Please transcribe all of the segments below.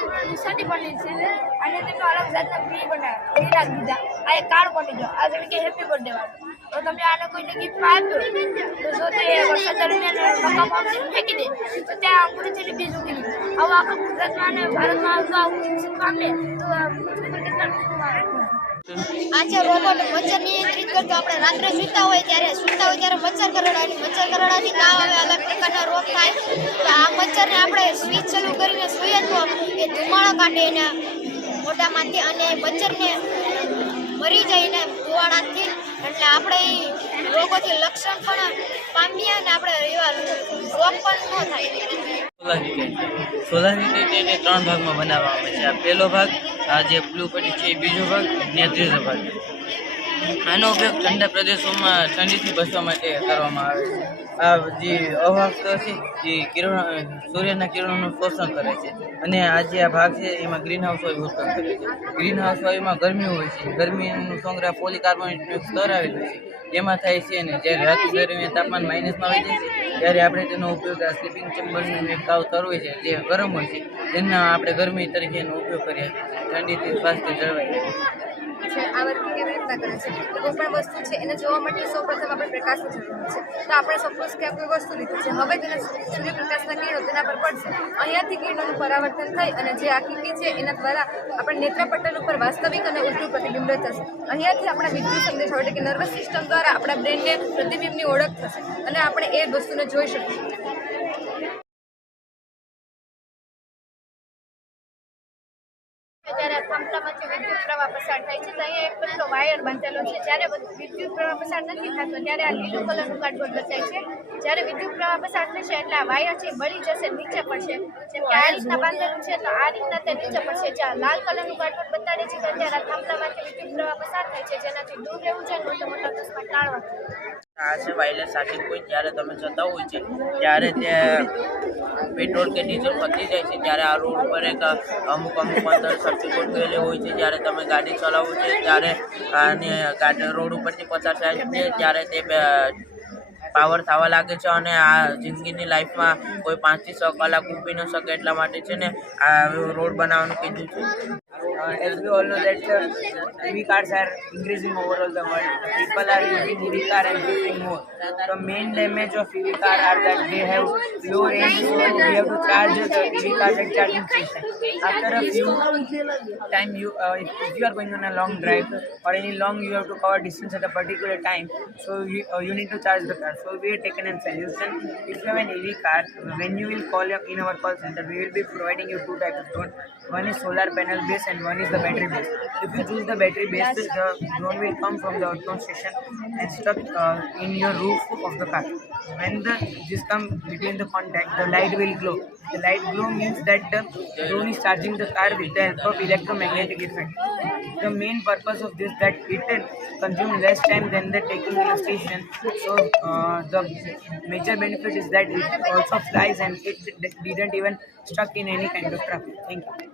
પક્કા બની છે અને તેનો અલગ જાતના ફ્રી બનાવ્યા ફ્રી રાખી દીધા. આ એક કાર્ડ બની ગયો. આ જેમ કે હેપી બર્થડે વાળો. તો તમે આને કોઈને ગિફ્ટ આપ્યો તો જો તે વરસાદ દરમિયાન પક્કા પાઉન્ડ ફેંકી દે. તો ત્યાં અંકુરિત થઈને બીજ ઉગી આવું આખા ગુજરાતમાં અને ભારતમાં જો આવું શિક્ષણ પામે તો પૃથ્વી પર કેટલા આજે રોબોટ મચ્છર નિયંત્રિત કરતો આપણે રાત્રે સૂતા હોય ત્યારે, સૂતા હોય ત્યારે મચ્છર કરડાની મચ્છર કરડાથી તાવ આવે, અલગ પ્રકારના રોગ થાય. તો આ મચ્છરને આપણે સ્વિચ ચાલુ કરીને સૂઈએ તો એ ધુમાડો કાઢે એના મોઢામાંથી અને મચ્છરને મરી જાય એને ધુવાડાથી એટલે આપણે એ રોગોથી લક્ષણ પણ પામીએ અને આપણે એવા રોગ પણ ન થાય. સોલાર એને ત્રણ ભાગમાં બનાવવામાં આવે છે. આ પહેલો ભાગ, આ જે બ્લુ પટ્ટી છે એ બીજો ભાગ, અને ત્રીજો ભાગ. આનો ઉપયોગ ઠંડા પ્રદેશોમાં ઠંડીથી બચવા માટે કરવામાં આવે છે. આ જે અવાહક છે, જે કિરણ, સૂર્યના કિરણોનું શોષણ કરે છે અને આ જે આ ભાગ છે, એમાં ગ્રીન હાઉસ વાયુ ઉત્પન્ન કરે છે. ગ્રીન હાઉસ વાયુમાં ગરમી હોય છે. ગરમીનું સંગ્રહ પોલીકાર્બોનેટનું સ્તર આવેલું છે. એમાં થાય છે અને જ્યારે રાત દરમિયાન તાપમાન માઇનસમાં આવી જાય છે, ત્યારે આપણે તેનો ઉપયોગ આ સ્લીપિંગ ચેમ્બરનું એક કાવ તર હોય છે, જે ગરમ હોય છે. તેના આપણે ગરમી તરીકે એનો ઉપયોગ કરીએ ઠંડીથી સ્વાસ્થ્ય જળવાઈ રહે છે આ વર્ક કેવી રીતના કરે છે. કોઈ પણ વસ્તુ છે, એને જોવા માટે સૌપ્રથમ આપણે પ્રકાશની જરૂર છે. તો આપણે સપોઝ કે કોઈ વસ્તુ લીધી છે. હવે તેના સૂર્યપ્રકાશના કિરણો તેના પર પડશે. અહીંયાથી કિરણોનું પરાવર્તન થઈ અને જે આકૃતિ છે, એના દ્વારા આપણે નેત્રપટલ ઉપર વાસ્તવિક અને ઉલટું પ્રતિબિંબ થશે. અહીંયાથી આપણા વિદ્યુત સંદેશો એટલે કે નર્વસ સિસ્ટમ દ્વારા આપણા બ્રેનને પ્રતિબિંબની ઓળખ થશે. અને આપણે એ વસ્તુને જોઈ શકીશું જ્યારે થાંભલામાંથી વિદ્યુત પ્રવાહ પસાર થાય છે તો અહીંયા એક પતલો વાયર બાંધેલો છે. જ્યારે વિદ્યુત પ્રવાહ પસાર નથી થતો, ત્યારે આ લીલું કલરનું કાર્ડબોર્ડ બતાય છે. જ્યારે વિદ્યુત પ્રવાહ પસાર થશે એટલે આ વાયર છે બળી જશે, નીચે પડશે. જેમ કે આ રીતના બાંધેલું છે, તો આ રીતના તે નીચે પડશે. જ્યાં લાલ કલરનું કાર્ડબોર્ડ બતાડે છે કે અત્યારે આ થાંભલામાંથી વિદ્યુત પ્રવાહ પસાર થાય છે, જેનાથી દૂર રહેવું છે મોટા મોટા ચશ્મા ટાળવા આ છે વાયરલેસ ચાર્જિંગ પોઈન્ટ જ્યારે તમે જતા હોય છે, ત્યારે તે પેટ્રોલ કે ડીઝલ પતી જાય છે. ત્યારે આ રોડ ઉપર એક અમુક અમુક અંદર સર્ટિફિકેટ ગોઠવેલી હોય છે. જ્યારે તમે ગાડી ચલાવો છે, ત્યારે અને ગાડી રોડ ઉપરથી પસાર થાય છે. ત્યારે તે પાવર થવા લાગે છે અને આ જિંદગીની લાઈફમાં કોઈ પાંચથી છ કલાક ઊભી ન શકે એટલા માટે છે ને આ રોડ બનાવવાનું કીધું છે. Uh, as we all know that uh, EV cars are increasing over all the world. People are using EV car and using more. The main damage of EV car are that they have low range, so we have to charge the EV cars at charging station. After a few time, you uh, if, if you are going on a long drive or any long, you have to cover distance at a particular time. So you, uh, you need to charge the car. So we have taken a solution. If you have an EV car, when you will call in our call center, we will be providing you two types of drone. One is solar panel based and one is the battery based. If you choose the battery based, the drone will come from the outbound station and stuck uh, in your roof of the car. When the this come between the contact, the light will glow. The light glow means that the drone is charging the car with the help of electromagnetic effect. The main purpose of this that it will consume less time than the taking in a station. So uh, the major benefit is that it also flies and it didn't even stuck in any kind of traffic. Thank you.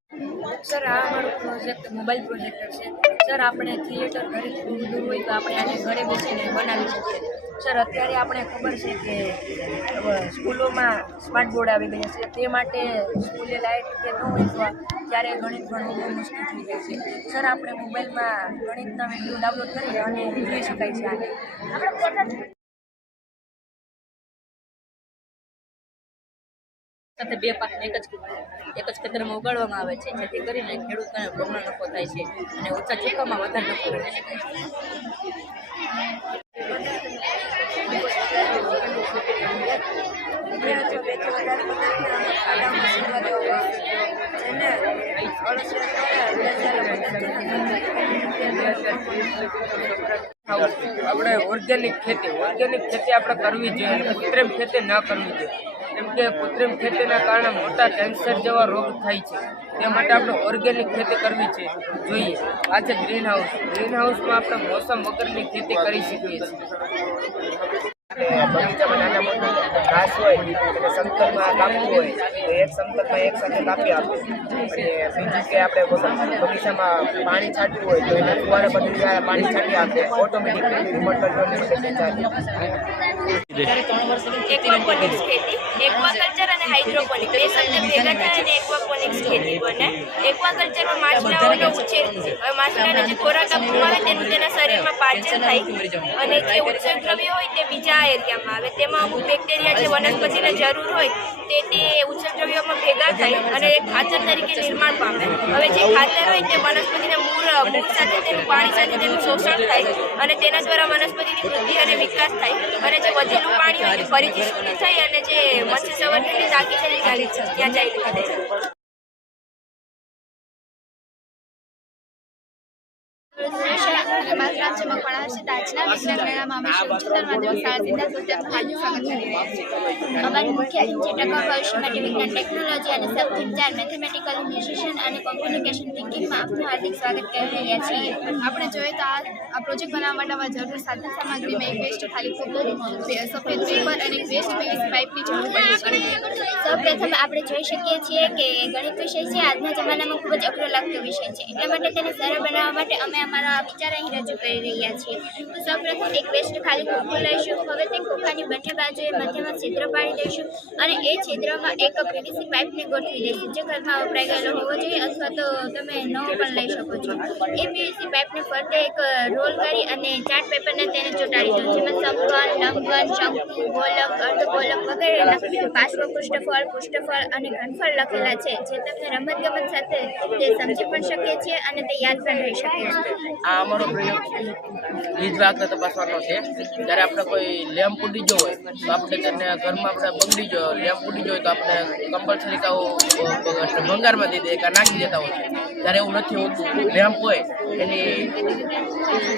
Sir, આ અમારો project mobile projector છે. Sir, આપણે theatre ઘરે દૂર હોય તો આપણે આને ઘરે બેસીને બનાવી શકીએ. સર, અત્યારે આપણે ખબર છે કે સ્કૂલોમાં સ્માર્ટ બોર્ડ આવી ગયા છે. તે માટે સ્કૂલે લાઇટ કે ન હોય તો ત્યારે ગણિત ભણવું બહુ મુશ્કેલ થઈ જાય છે. સર, આપણે મોબાઈલમાં ગણિતના વીડિયો ડાઉનલોડ કરી અને જોઈ શકાય છે આને. સાથે બે પાક એક જ એક જ ખેતરમાં ઉગાડવામાં આવે છે, જેથી કરીને ખેડૂતોને બમણો નફો થાય છે અને ઓછા જોખમમાં વધારે નફો થાય છે. આપણે ઓર્ગેનિક ખેતી ઓર્ગેનિક ખેતી આપણે કરવી જોઈએ, કૃત્રિમ ખેતી ન કરવી જોઈએ. કેમ કે કૃત્રિમ ખેતીના કારણે મોટા કેન્સર જેવા રોગ થાય છે. તે માટે આપણે ઓર્ગેનિક ખેતી કરવી છે, જોઈએ. આ છે ગ્રીન હાઉસ ગ્રીન હાઉસમાં આપણે મોસમ વગરની ખેતી કરી શકીએ છીએ. બગીચામાં નાના હોય તો એક સમતલમાં એક સાથે કાપી આપવું કે આપણે બગીચામાં પાણી છાંટવું હોય, તો એના ફુવારે જગ્યાએ પાણી છાંટી આપે ઓટોમેટિકલી રિમોટ કંટ્રોલની ચાલે એક્વાપોનિક્સ ખેતી એક્વાકલ્ચર અને હાઇડ્રોપોનિક બે શબ્દ ભેગા થાય અને એક્વાપોનિક્સ ખેતી બને. એક્વાકલ્ચરમાં માછલાઓનો ઉછેર હવે માછલાને જે ખોરાક આપવામાં આવે તેનું તેના શરીરમાં પાચન થાય. અને જે ઉત્સર્ગ દ્રવ્ય હોય તે બીજા એરિયામાં આવે. તેમાં અમુક બેક્ટેરિયા જે વનસ્પતિને જરૂર હોય તે તે ઉત્સર્ગ દ્રવ્યોમાં ભેગા થાય અને એક ખાતર તરીકે નિર્માણ પામે. હવે જે ખાતર હોય તે વનસ્પતિને મૂળ મૂળ સાથે તેનું પાણી સાથે તેનું શોષણ થાય અને તેના દ્વારા વનસ્પતિની વૃદ્ધિ અને વિકાસ થાય. અને જે વધેલું પાણી હોય તે ફરીથી શુદ્ધ થઈ અને જે મત્સ્ય સંવર્ધનની ટાંકી છે તે ચાલી ત્યાં જઈ રહે છે અને મારું નામ છે હર્ષિત આજના વિજ્ઞાન મેળામાં મુખ્ય માટે વિજ્ઞાન ટેકનોલોજી અને સબ ચાર મેથેમેટિકલ મ્યુઝિશિયન અને કોમ્યુનિકેશન થિંકિંગમાં આપનું હાર્દિક સ્વાગત કરી રહ્યા છીએ. આપણે જોઈએ તો આ પ્રોજેક્ટ બનાવવા માટે અમારે જરૂર સાધન સામગ્રીમાં એક વેસ્ટ ખાલી સફેદ પેપર અને વેસ્ટ પાઇપની જરૂર પડે છે. સૌપ્રથમ આપણે જોઈ શકીએ છીએ કે ગણિત વિષય છે. આજના જમાનામાં ખૂબ જ અઘરો લાગતો વિષય છે. એટલા માટે તેને સરળ બનાવવા માટે અમે અમારા વિચાર અહીં રજૂ કરી રહ્યા છીએ તો સૌપ્રથમ એક વેસ્ટ ખાલી ખોખું લઈશું. હવે તે ખોખાની બંને બાજુએ મધ્યમાં છિદ્ર પાડી દઈશું અને એ છિદ્રમાં એક પીવીસી પાઇપને ગોઠવી દઈશું. જે ઘરમાં વપરાઈ ગયેલો હોવો જોઈએ અથવા તો તમે નવો પણ લઈ શકો છો. એ પીવીસી પાઇપને ફરતે એક રોલ કરી અને ચાર્ટ પેપરને તેને ચોંટાડી દો જેમાં સમઘન લંબઘન શંકુ ગોલક, અર્ધગોલક વગેરેના પાર્શ્વ પૃષ્ઠફળ પૃષ્ઠફળ અને ઘનફળ લખેલા છે, જે તમને રમતગમત સાથે તે સમજી પણ શકીએ છીએ અને તે યાદ પણ રહી શકે છે આ અમારો પ્રયોગ વીજ વાગતા તપાસવાનો છે. જ્યારે આપણે કોઈ લેમ્પ ઉડી ગયો હોય, તો આપણે તેને ઘરમાં આપણે બગડી ગયો લેમ્પ ઉડી ગયો તો આપણે કમ્પલસરી કાઓ ભંગારમાં દઈ દે કાં નાખી દેતા હોય ત્યારે એવું નથી હોતું, લેમ્પ હોય, એની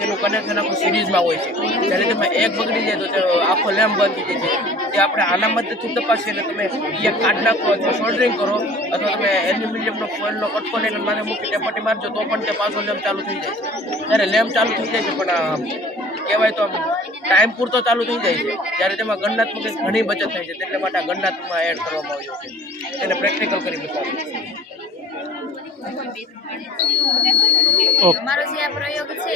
એનું કનેક્શન આખું સિરીઝમાં હોય છે. જ્યારે તમે એક બગડી જાય તો તે આખો લેમ્પ બગડી જાય છે. તે આપણે આના મદદથી તપાસીએ એટલે તમે એક કાઢ નાખો અથવા સોલ્ડરિંગ કરો અથવા તમે એલ્યુમિનિયમનો ફોઇલનો કટકો લઈને મારે મૂકી ટેપટી મારજો, તો પણ તે પાછો લેમ્પ ચાલુ થઈ જાય છે. ત્યારે લેમ્પ ચાલુ થઈ જાય છે, પણ કહેવાય તો ટાઈમ પૂરતો ચાલુ થઈ જાય છે. ત્યારે તેમાં ગણનાત્મક ઘણી બચત થાય છે એટલે માટે ગણનાત્મકમાં એડ કરવામાં આવ્યો છે. એને પ્રેક્ટિકલ કરી બતાવ્યું અમારો જે આ પ્રયોગ છે,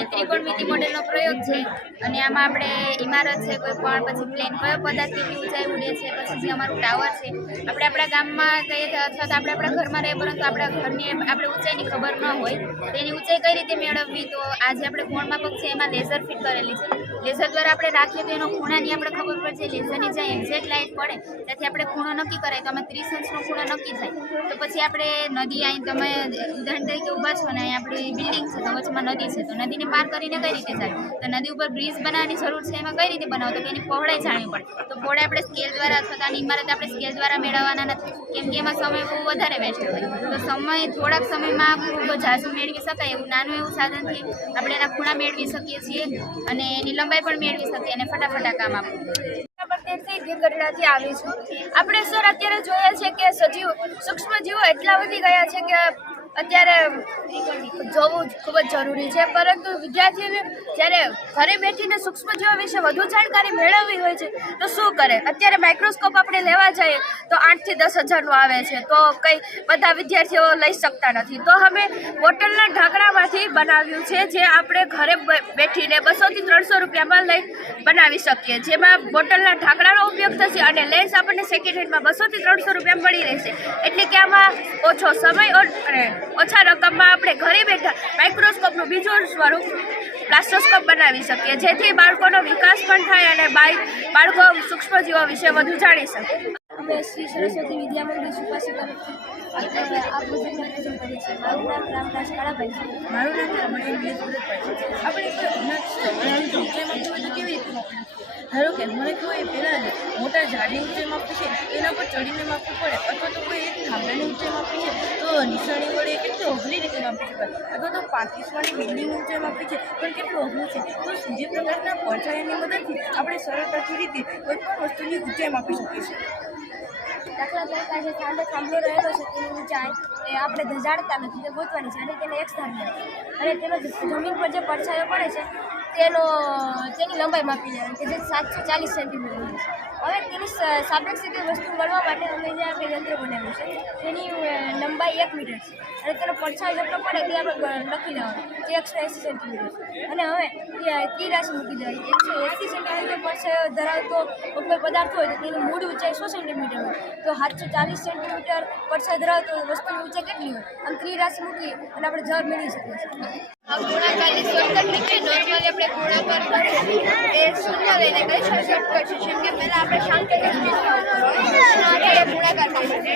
એ ત્રિકોણમિતિ મોડેલનો પ્રયોગ છે. અને આમાં આપણે ઇમારત છે, કોઈ પણ પછી પ્લેન કયો પદાર્થ કેટલી ઊંચાઈ ઉડે છે, પછી જે અમારું ટાવર છે. આપણે આપણા ગામમાં કહીએ તો અથવા તો આપણે આપણા ઘરમાં રહીએ, પરંતુ આપણા ઘરની આપણે ઊંચાઈની ખબર ન હોય. તેની ઊંચાઈ કઈ રીતે મેળવવી? તો આજે આપણે કોણ માપક છે, એમાં લેઝર ફિટ કરેલી છે. લેઝર દ્વારા આપણે રાખીએ તો એનો ખૂણાની આપણે ખબર પડશે લેઝરની જ્યાં એક્ઝેક્ટ લાઇટ પડે, ત્યાંથી આપણે ખૂણો નક્કી કરાય. તો અમે ત્રીસ અંશનો ખૂણો નક્કી થાય. તો પછી આપણે નદી અહીં તમે ઉદાહરણ તરીકે ઊભા છો ને અહીં આપણી બિલ્ડિંગ છે, તો વચમાં નદી છે, તો નદીને પાર કરીને કઈ રીતે જાય? તો નદી ઉપર બ્રિજ બનાવવાની જરૂર છે, એમાં કઈ રીતે બનાવો? તો કે એની પહોળાઈ જાણવી પડે. તો પહોળાઈ આપણે સ્કેલ દ્વારા અથવા તો ઇમારત આપણે સ્કેલ દ્વારા મેળવવાના નથી, કેમ કે એમાં સમય બહુ વધારે વેસ્ટ થાય તો સમય, થોડાક સમયમાં ખૂબ ઝાઝું મેળવી શકાય, એવું નાનું એવું સાધનથી આપણે એના ખૂણા મેળવી શકીએ છીએ અને એની લંબાઈ પણ મેળવી શકીએ અને ફટાફટા કામ આપણું આવી છું આપણે સર અત્યારે જોઈએ છે કે સજીવ સૂક્ષ્મ જીવો એટલા વધી ગયા છે કે અત્યારે જોવું ખૂબ જ જરૂરી છે, પરંતુ વિદ્યાર્થીઓને જ્યારે ઘરે બેઠીને સૂક્ષ્મ જીવો વિશે વધુ જાણકારી મેળવવી હોય છે, તો શું કરે? અત્યારે માઇક્રોસ્કોપ આપણે લેવા જઈએ, તો આઠથી દસ હજારનું આવે છે, તો કંઈ બધા વિદ્યાર્થીઓ લઈ શકતા નથી. તો અમે બોટલના ઢાંકણામાંથી બનાવ્યું છે, જે આપણે ઘરે બેઠીને બસોથી ત્રણસો રૂપિયામાં લઈ બનાવી શકીએ, જેમાં બોટલના ઢાંકણાનો ઉપયોગ થશે અને લેન્સ આપણને સેકન્ડ હેન્ડમાં બસોથી ત્રણસો રૂપિયા મળી રહેશે. એટલે કે આમાં ઓછો સમય અને ઓછા રકમમાં આપણે ઘરે બેઠા માઇક્રોસ્કોપનું બીજું સ્વરૂપ પ્લાસ્ટોસ્કોપ બનાવી શકીએ જેથી બાળકોનો વિકાસ પણ થાય અને બાળ- બાળકો સૂક્ષ્મજીવો વિશે વધુ જાણી શકે. અમે શ્રી સરસ્વતી વિદ્યા મંદિર સુપાસી તરફથી આ પ્રોજેક્ટમાં પ્રેઝન્ટ કરીએ છીએ. મારું નામ રામદાસ કાળાભાઈ મારું નામ રમણીય આપણે ધારો કે મને કોઈ પહેલાં મોટા ઝાડની ઊંચાઈ માપવી છે, એના પર ચડીને માપવું પડે, અથવા તો કોઈ એક થાંભલાની ઊંચાઈ માપવી છે, તો નિશાની વડે કેટલી અઘરી રીતે માપી શકાય, અથવા તો પાંત્રીસ વાળી બિલ્ડિંગ ઊંચાઈ માપી છે, પણ કેટલું અઘરું છે, તો સૂર્યપ્રકાશના પડછાયાની મદદથી આપણે સરળતાથી રીતે કોઈ પણ વસ્તુની ઊંચાઈ માપી શકીએ છીએ. દાખલા તરીકે જે સાંડો થાંભલો રહેલો છે, તેની ઊંચાઈ એ આપણે ધજાડતા નથી, તે ગોતવાની છે અને તેને એક સ્થાન અને તેનો જમીન પર જે પડછાયો પડે છે, તેનો, તેની લંબાઈ માપી લેવાની કે જે સાતસો ચાલીસ સેન્ટીમીટર હવે તેની સાપેક્ષ રીતે વસ્તુ મળવા માટે અમે જે આપણે યંત્ર બનાવ્યું છે. તેની લંબાઈ એક મીટર છે. અને તેનો પડછાયો જેટલો પડે તે આપણે લખી લેવાનો. તે એકસો એંસી સેન્ટીમીટર અને હવે તે- રાશિ મૂકી દેવાની. એકસો એંસી સેન્ટીમીટર પડછાયો ધરાવતો કોઈ પદાર્થ હોય તો તેની મૂળ ઊંચાઈ સો સેન્ટીમીટર હોય. તો સાતસો ચાલીસ સેન્ટીમીટર પડછાયો ધરાવતો વસ્તુની ઊંચાઈ કેટલી હોય? આમ ત્રિરાશિ મૂકી અને આપણે જવાબ મેળવી શકીએ છીએ. ગુણાકારની શોર્ટકટ આપણે ગુણાકાર કરીએ એ શૂન્ય લઈને કઈ શોર્ટકટ છે. જેમ કે પહેલાં આપણે શાંતિ ગુણાકાર કરીશું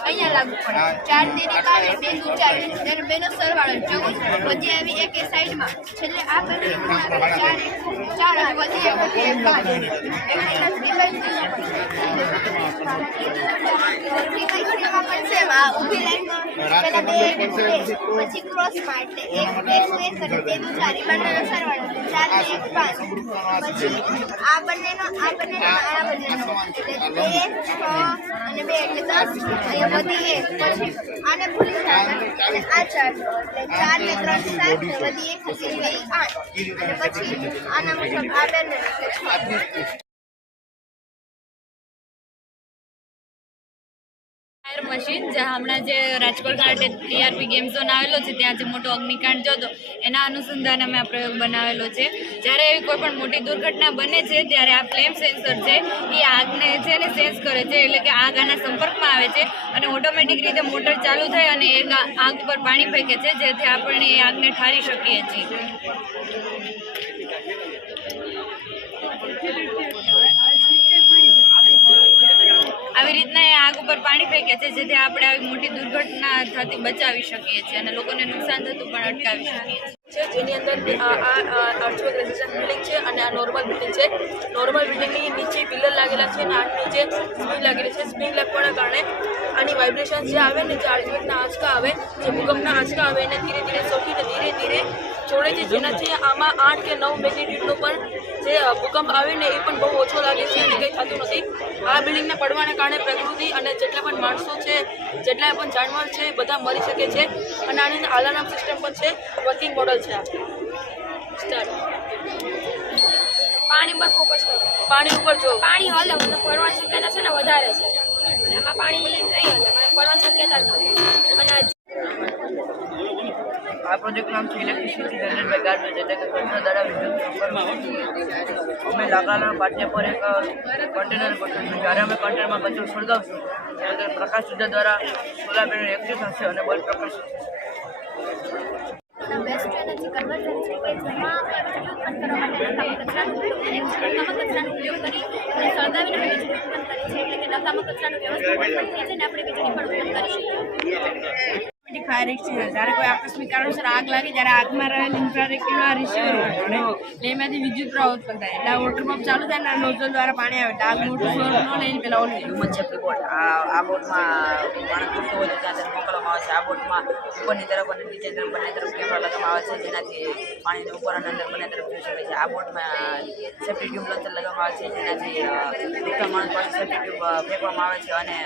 અહીંયા લાગુ પડે. ચાર તેરી બાર બે દુ ચાર ત્યારે બેનો સરવાળો ચૌદ વધી આવી એક એ સાઈડમાં. છેલ્લે આ બંને ચાર ચાર અને વધી એક વધી એક પાંચ પછી ક્રોસ એટલે એક બે નું એક અને બે નું ચાર બંનેનો સરવાળો ચાર ને એક પાંચ પછી આ બંનેનો આ બંનેનો આ બંનેનો. એટલે બે છ અને બે. એટલે દસ. અહીંયા વધી પછી આને ભૂલી જાય. આ ચાર, એટલે ચાર ને ત્રણ સાત ને વધી આઠ. અને પછી આના મતલબ આ બે એટલે મશીન જે હમણાં જે રાજકોટ ખાતે ટીઆરપી ગેમ ઝોન આવેલો છે, ત્યાં જે મોટો અગ્નિકાંડ જોતો, એના અનુસંધાને અમે આ પ્રયોગ બનાવેલો છે. જ્યારે એવી કોઈ પણ મોટી દુર્ઘટના બને છે, ત્યારે આ ફ્લેમ સેન્સર છે, એ આગને છે ને સેન્સ કરે છે, એટલે કે આગ આના સંપર્કમાં આવે છે અને ઓટોમેટિક રીતે મોટર ચાલુ થાય અને એ આગ પર પાણી ફેંકે છે, જેથી આપણે એ આગને ઠારી શકીએ છીએ. આવી રીતના એ આગ ઉપર પાણી ફેંકે છે, જેથી આપણે આવી મોટી દુર્ઘટના થતી બચાવી શકીએ છીએ અને લોકોને નુકસાન થતું પણ અટકાવી શકીએ છીએ. છે, જેની અંદર આ આ અર્થવર્ક બિલ્ડિંગ છે અને આ નોર્મલ બિલ્ડિંગ છે. નોર્મલ બિલ્ડિંગની નીચે પિલર લાગેલા છે અને આની નીચે સ્પ્રિંગ લાગેલી છે. સ્પ્રિંગ લાગવાના કારણે આની વાઇબ્રેશન જે આવે ને, જે અર્થવર્કના આંચકા આવે, જે ભૂકંપના આંચકા આવે, એને ધીરે ધીરે સૌથી ધીરે ધીરે છોડે છે. જેનાથી આમાં આઠ કે નવ મેગ્નિટ્યુડનો પણ જે ભૂકંપ આવે ને, એ પણ બહુ ઓછો લાગે છે અને કંઈ થતું નથી. આ બિલ્ડિંગના પડવાના કારણે પ્રકૃતિ અને જેટલા પણ માણસો છે, જેટલા પણ જાનવર છે, બધા મરી શકે છે. અને આની અંદર અલાર્મ સિસ્ટમ પણ છે વર્કિંગ મોડલ પાણી પર ફોકસ કરો. પાણી ઉપર જો પાણી હલે મને પડવાની શક્યતા છે ને વધારે છે. આમાં પાણી નહીં હલે મને પડવાની શક્યતા નથી. અને આ પ્રોજેક્ટનું નામ છે ઇલેક્ટ્રિસિટી જનરેટ બાય ગાર્બેજ એટલે કે કચરા દ્વારા વિદ્યુત અમે લાકડાના પાટિયા પર એક કન્ટેનર ગોઠવીશું. જ્યારે અમે કન્ટેનરમાં કચરો સળગાવશું, ત્યારે પ્રકાશ ઊર્જા દ્વારા સોલાર પેનલ એક્ટિવ થશે અને બલ્બ પ્રકાશિત બેસ્ટ એનર્જી કન્વર્ઝન છે કે જેમાં આપણે ઉત્પન્ન કરવા માટે નકામા કચરાનો કરીએ નકામા ઉપયોગ કરી અને સળગાવીને વીજળી ઉત્પન્ન કરી છે એટલે કે નકામા કચરાનું વ્યવસ્થાપન અને આપણે વીજળી પણ ઉત્પન્ન કરી શકીએ ફાયર એક્સિડન્ટ જ્યારે કોઈ આગમાં રહેલ એટલે એમાંથી વિદ્યુત ચાલુ થાય પાણી આવે. આગ મોટું સ્વરૂપ ન લે એની પહેલાં હ્યુમન સેફ્ટી બોટ આ બોટમાં આવે છે. આ બોટમાં ઉપરની તરફ અને નીચે તરફ બંને તરફ કેમેરા આવે છે. જેનાથી પાણીને ઉપર અને અંદર બંને તરફ જોઈ શકે છે. આ બોટમાં સેફ્ટી ટ્યુબ લંચર લગાવવામાં આવે છે. જેનાથી સેફ્ટી ટ્યુબ ફેંકવામાં આવે છે. અને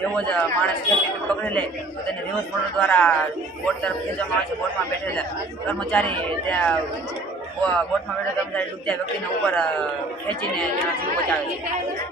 જેવો જ માણસ સેફ્ટી ટ્યુબ પકડી લે, તો તેને રિવર્સ પોર્ટલ દ્વારા બોટ તરફ ખેંચવામાં આવે છે. બોટમાં બેઠેલા કર્મચારી ત્યાં બોટમાં બેઠેલા કર્મચારી ડૂબતા વ્યક્તિને ઉપર ખેંચીને તેનો જીવ બચાવે છે.